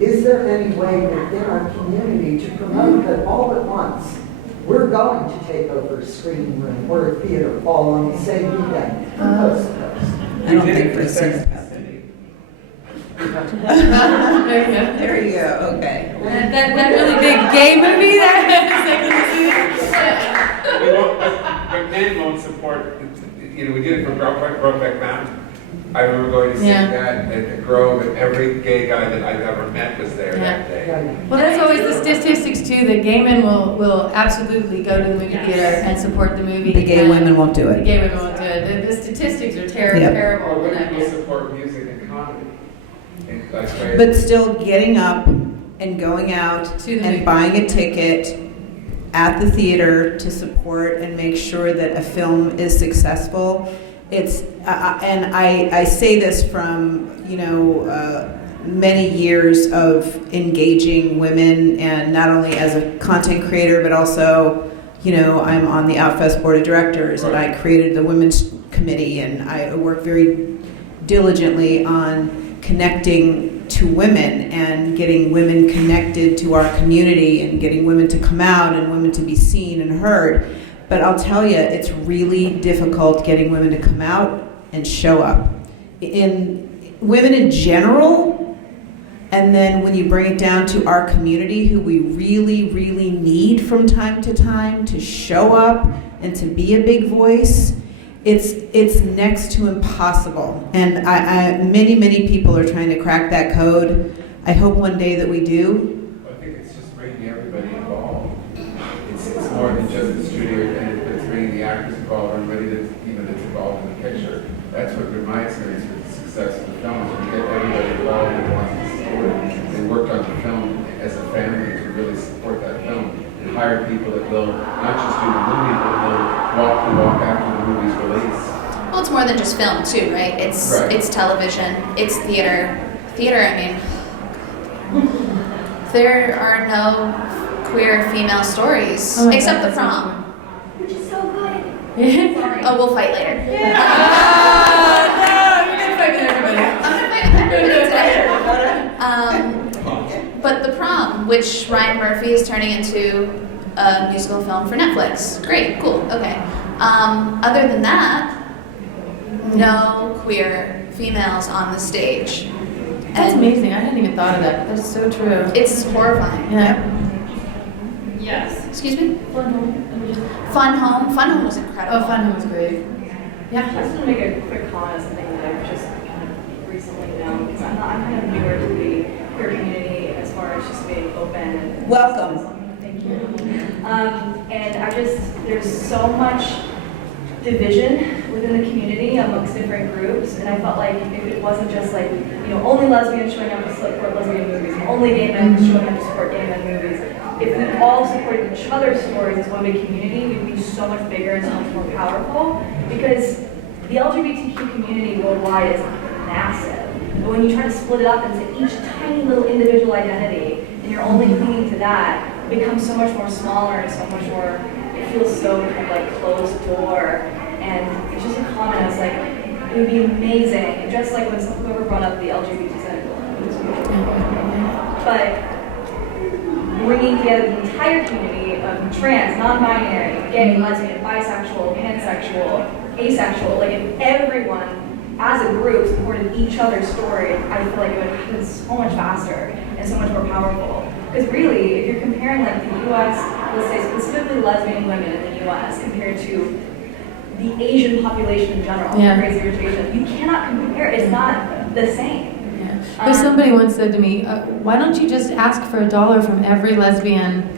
Is there any way within our community to promote that all at once, we're going to take over a screening room or a theater all on the same weekend from coast to coast? I don't think for a second. There you go, okay. That really big gay movie We won't, but men won't support, we did it for Brokeback Mountain. I remember going to see Yeah. that at the Grove, and every gay guy that I've ever met was there that day. Well, that's always the statistics too, that gay men will absolutely go to the movie theater and support the movie. The gay and women won't do The it. gay women won't do it. The statistics are Yep. terrible. Well, women will support music and comedy. And that's right. But still getting up and going out To the movie. and buying a ticket at the theater to support and make sure that a film is successful. It's, and I say this from, many years of engaging women, and not only as a content creator, but also, I'm on the Outfest Board of Directors, and I created the Women's Committee, and I work very diligently on connecting to women and getting women connected to our community and getting women to come out and women to be seen and heard. But I'll tell you, it's really difficult getting women to come out and show up. In women in general, and then when you bring it down to our community, who we really, really need from time to time to show up and to be a big voice, it's next to impossible. And many people are trying to crack that code. I hope one day that we do. I think it's just bringing everybody involved. It's more than just the studio attendant, but it's bringing the actors involved, everybody that's involved in the picture. That's what been my experience with the success of the film, is when you get everybody involved and wants to support it. They worked on the film as a family to really support that film and hire people that will not just do the movie, but will walk the walk after the movie's release. Well, it's more than just film too, right? It's television, it's theater. Theater, I mean, there are no queer female stories except the prom. Which is so good. Sorry. Oh, we'll fight later. No, you're gonna fight with everybody. I'm gonna fight with everybody today. But the prom, which Ryan Murphy is turning into a musical film for Netflix. Great, cool, okay. Other than that, no queer females on the stage. That's And amazing. I hadn't even thought of that. That's so true. it's horrifying. Yeah. Yes. Excuse me? Fun Home. Fun Home was incredible. Oh, Fun Home was great. I just want to make a quick comment on something that I've just kind of recently known, because I'm kind of newer to the queer community as far as just being open. And Welcome. Thank you. And there's so much division within the community amongst different groups, and I felt like if it wasn't just like, only lesbians showing up to support lesbian movies, only gay men showing up to support gay men movies, if we all supported each other's stories as one big community, we'd be so much bigger and so much more powerful, because the LGBTQ community worldwide is massive. But when you try to split it up into each tiny little individual identity, and you're only clinging to that, it becomes so much more smaller and so much more, it feels so kind of like closed door. And it's just a comment, I was like, it would be amazing, just like when whoever brought up the LGBT Senate bill. But bringing together the entire community of trans, non-binary, gay, lesbian, bisexual, pansexual, asexual, like if everyone as a group supported each other's story, I feel like it would happen so much faster and so much more powerful. Because really, if you're comparing like the US, let's say specifically lesbian women in the US compared to the Asian population in general, crazy irritation, you cannot compare, it's not the same. But somebody once said to me, why don't you just ask for $1 from every lesbian,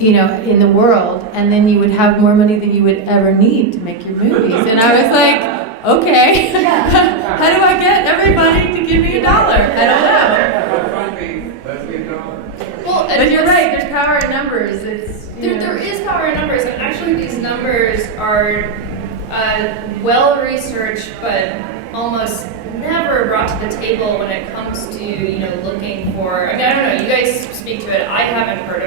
in the world, and then you would have more money than you would ever need to make your movies. And I was like, okay, how do I get everybody to give me $1? I don't know. Lesbian dollar. But you're right, there's power in numbers. There is power in numbers, and actually these numbers are well-researched, but almost never brought to the table when it comes to, looking for, I don't know, you guys speak to it, I've never heard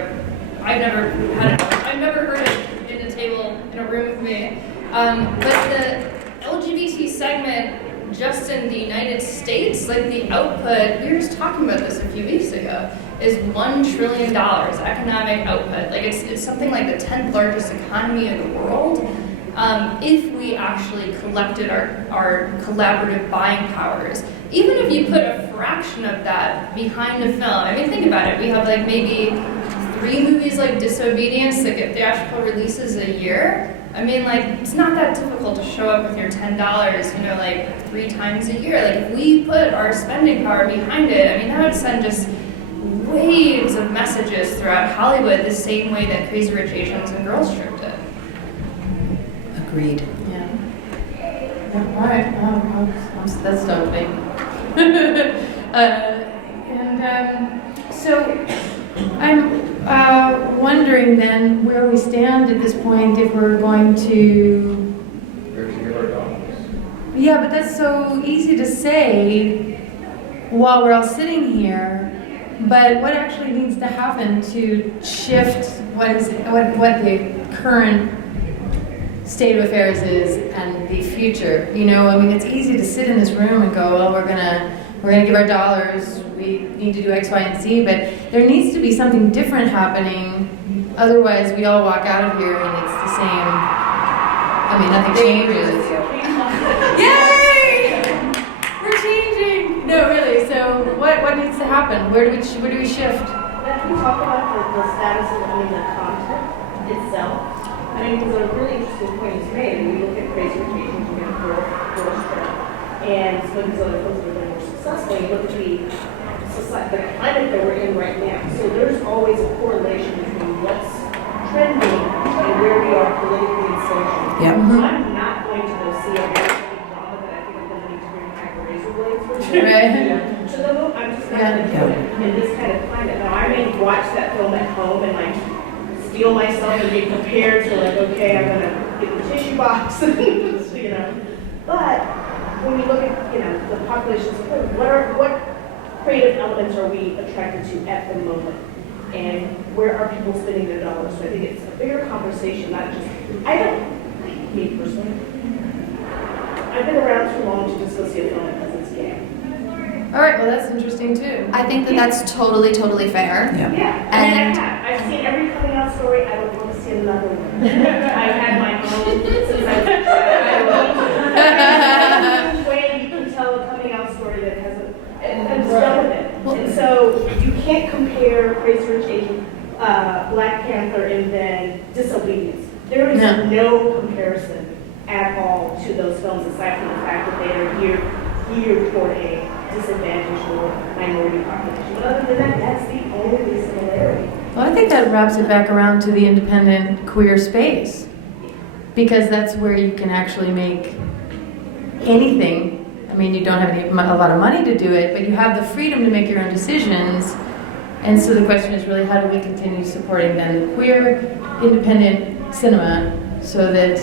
it in a table in a room with me. But the LGBT segment, just in the United States, like the output, we were just talking about this a few weeks ago, is $1 trillion economic output. Like it's something like the 10th largest economy in the world. If we actually collected our collaborative buying powers. Even if you put a fraction of that behind a film, I mean, think about it. We have like maybe 3 movies like Disobedience that get theatrical releases a year. I mean, like, it's not that difficult to show up with your $10, like 3 times a year. Like, if we put our spending power behind it, I mean, that would send just waves of messages throughout Hollywood the same way that Crazy Rich Asians and Girls Trip did. Agreed. Yeah. All right. That's daunting. So I'm wondering then where we stand at this point if we're going to. Where to give our dollars? Yeah, but that's so easy to say while we're all sitting here. But what actually needs to happen to shift what the current state of affairs is and the future? I mean, it's easy to sit in this room and go, well, we're gonna give our dollars. We need to do X, Y, and Z. But there needs to be something different happening. Otherwise, we all walk out of here and it's the same. I mean, nothing changes. Yay! We're changing. No, really. So, what needs to happen? Where do we shift? Can we talk about the status of, the content itself? Because a really interesting point is made. We look at Crazy Rich Asians, we have Girls Trip, and some of these other films that are more successful. You look at the climate that we're in right now. So there's always a correlation between what's trending and where we are politically and socially. Yep. So I'm not going to go see a very big drama that I think I'm going to need to bring back a razor blades for. Right. To the movie, I'm just not going to do it in this kind of climate. Now, I may watch that film at home and steel myself and be prepared to okay, I'm gonna get the tissue box, But when we look at the population support, what creative elements are we attracted to at the moment, and where are people spending their dollars? So I think it's a bigger conversation, not just me personally. I've been around too long to just go see a film because it's gay. All right. Well, that's interesting too. I think that's totally fair. Yeah, And I've seen every coming out story. I don't want to see another one. I've had my own since I was a child. Any way you can tell a coming out story that has a done with it. And so you can't compare Crazy Rich Asians, Black Panther, and then Disobedience. There is no comparison at all to those films, aside from the fact that they are geared toward a disadvantaged or minority population. But other than that, that's the only similarity. Well, I think that wraps it back around to the independent queer space, because that's where you can actually make anything. I mean, you don't have a lot of money to do it, but you have the freedom to make your own decisions. And so the question is really, how do we continue supporting then the queer independent cinema so that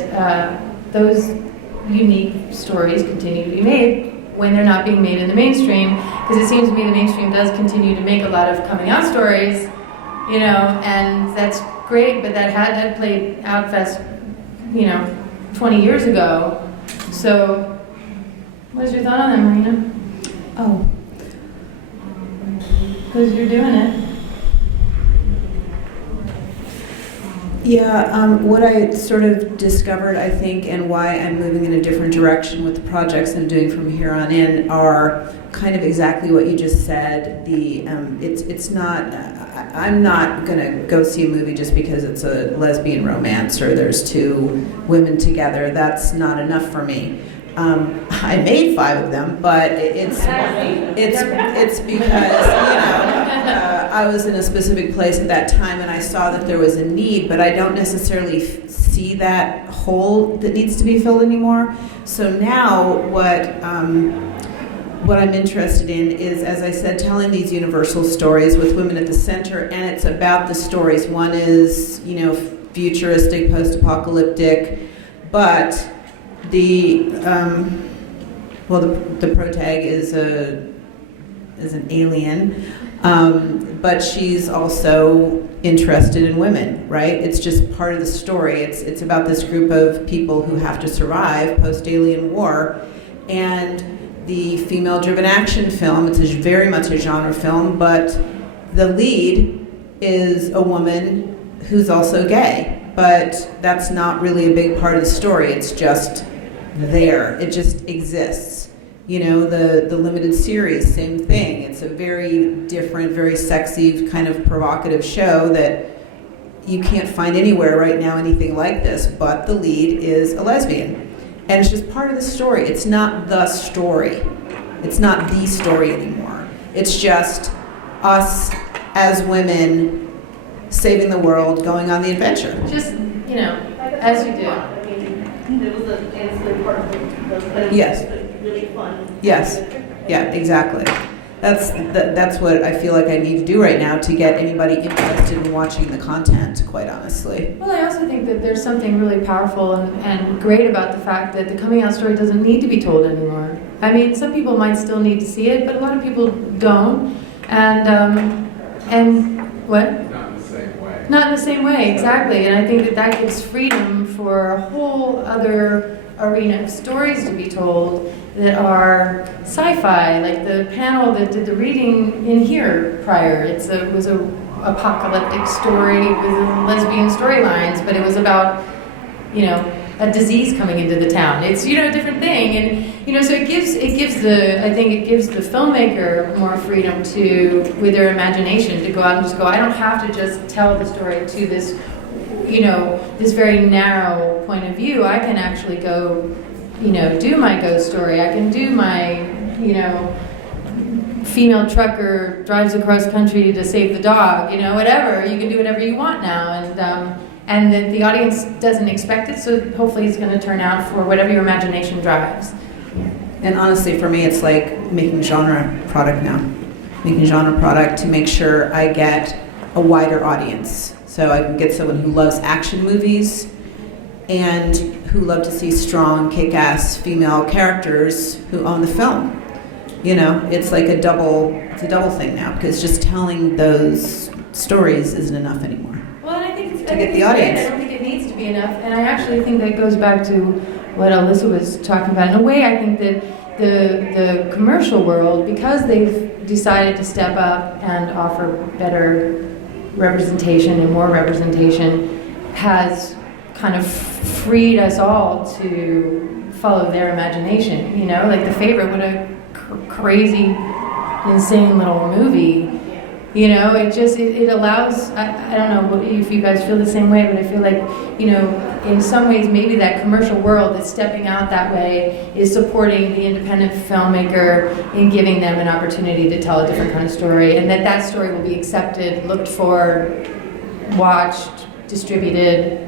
those unique stories continue to be made when they're not being made in the mainstream? Because it seems to me the mainstream does continue to make a lot of coming out stories, and that's great, but that played Outfest, 20 years ago. So, what is your thought on that, Marina? Oh. Because you're doing it. Yeah, what I sort of discovered, I think, and why I'm moving in a different direction with the projects I'm doing from here on in are kind of exactly what you just said. It's not. I'm not gonna go see a movie just because it's a lesbian romance or there's 2 women together. That's not enough for me. I made 5 of them, but it's because I was in a specific place at that time and I saw that there was a need, but I don't necessarily see that hole that needs to be filled anymore. So now what I'm interested in is, as I said, telling these universal stories with women at the center, and it's about the stories. One is, futuristic, post-apocalyptic, but the protag is an alien, but she's also interested in women, right? It's just part of the story. It's about this group of people who have to survive post-alien war, and the female-driven action film. It's very much a genre film, but the lead is a woman who's also gay, but that's not really a big part of the story. It's just there. It just exists. The limited series, same thing. It's a very different, very sexy, kind of provocative show that you can't find anywhere right now, anything like this, but the lead is a lesbian. And it's just part of the story. It's not the story. It's not the story anymore. It's just us as women saving the world, going on the adventure. Just, as you do. It was the ancillary part of the Yes. really fun. Yes. Yeah, exactly. That's what I feel like I need to do right now to get anybody interested in watching the content, quite honestly. Well, I also think that there's something really powerful and great about the fact that the coming out story doesn't need to be told anymore. I mean, some people might still need to see it, but a lot of people don't. And what? Not in the same way. Not in the same way, exactly. And I think that gives freedom for a whole other arena of stories to be told that are sci-fi, like the panel that did the reading in here prior. It was a apocalyptic story with lesbian storylines, but it was about, a disease coming into the town. It's, a different thing. And, so it gives the filmmaker more freedom with their imagination to go out and just go, I don't have to just tell the story to this, this very narrow point of view. I can actually go, do my ghost story. I can do my, female trucker drives across country to save the dog, whatever. You can do whatever you want now. And the audience doesn't expect it, so hopefully it's going to turn out for whatever your imagination drives. And honestly, for me, it's like making genre product now. Making genre product to make sure I get a wider audience. So I can get someone who loves action movies and who love to see strong, kick-ass female characters who own the film. It's like a double thing now, because just telling those stories isn't enough anymore. Well, and I think to get the audience. I don't think it needs to be enough, and I actually think that goes back to what Alissa was talking about. In a way, I think that the commercial world, because they've decided to step up and offer better representation and more representation, has kind of freed us all to follow their imagination. Like The Favorite, what a crazy, insane little movie. It allows, I don't know if you guys feel the same way, but I feel like, in some ways maybe that commercial world that's stepping out that way is supporting the independent filmmaker in giving them an opportunity to tell a different kind of story, and that story will be accepted, looked for, watched, distributed.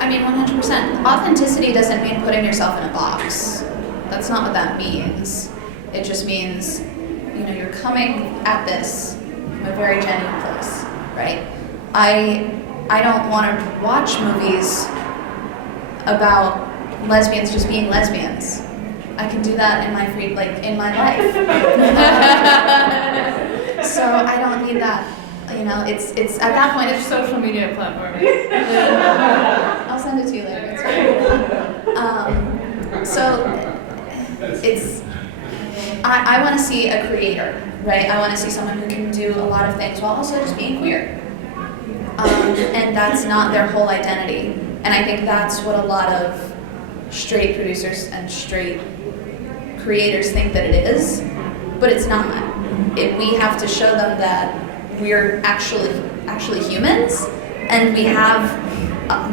I mean, 100%. Authenticity doesn't mean putting yourself in a box. That's not what that means. It just means, you're coming at this from a very genuine place, right? I don't want to watch movies about lesbians just being lesbians. I can do that in my in my life. So I don't need that. It's at that point. It's social media platform. I'll send it to you later. It's fine. I want to see a creator, right? I want to see someone who can do a lot of things while also just being queer. And that's not their whole identity. And I think that's what a lot of straight producers and straight creators think that it is, but it's not. We have to show them that we're actually humans, and we have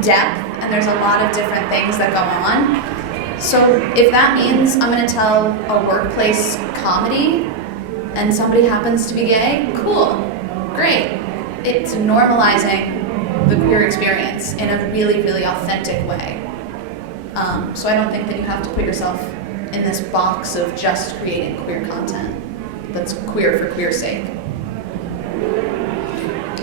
depth, and there's a lot of different things that go on. So if that means I'm going to tell a workplace comedy and somebody happens to be gay, cool, great. It's normalizing the queer experience in a really, really authentic way. So I don't think that you have to put yourself in this box of just creating queer content that's queer for queer's sake. I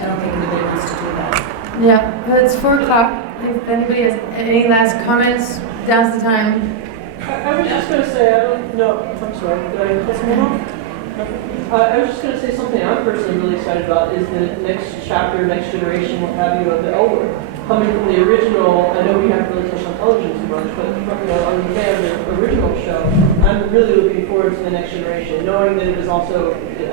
don't think anybody wants to do that. Yeah, well, it's 4 o'clock. If anybody has any last comments, now's the time. I was just going to say, I don't know, I'm sorry, did I cut someone off? I was just going to say something I'm personally really excited about is the next chapter, next generation, what have you, of the L Word. Coming from the original, I know we haven't really touched on television too much, but on the fan of the original show, I'm really looking forward to the next generation, knowing that it is also, the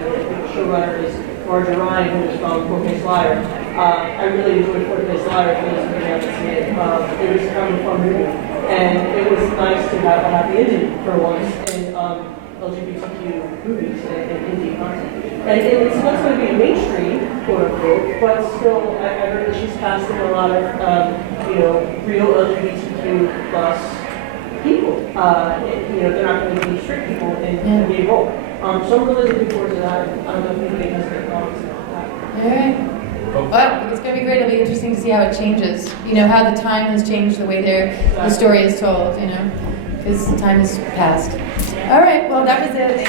showrunner is Marja Ryan, who is from Four Face Liar. I really enjoyed Four Face Liar for those who haven't seen it. It was kind of a fun movie. And it was nice to have a happy ending for once in LGBTQ movies and indie content. And it's not going to be mainstream, quote unquote, but still, I heard that she's casting a lot of, real LGBTQ plus people. They're not going to be straight people in the lead role. So I'm really looking forward to that. I don't know if anybody has any comments about that. All right. Well, it's going to be great. It'll be interesting to see how it changes. How the time has changed the way the story is told, because the time has passed. All right, well, that was it.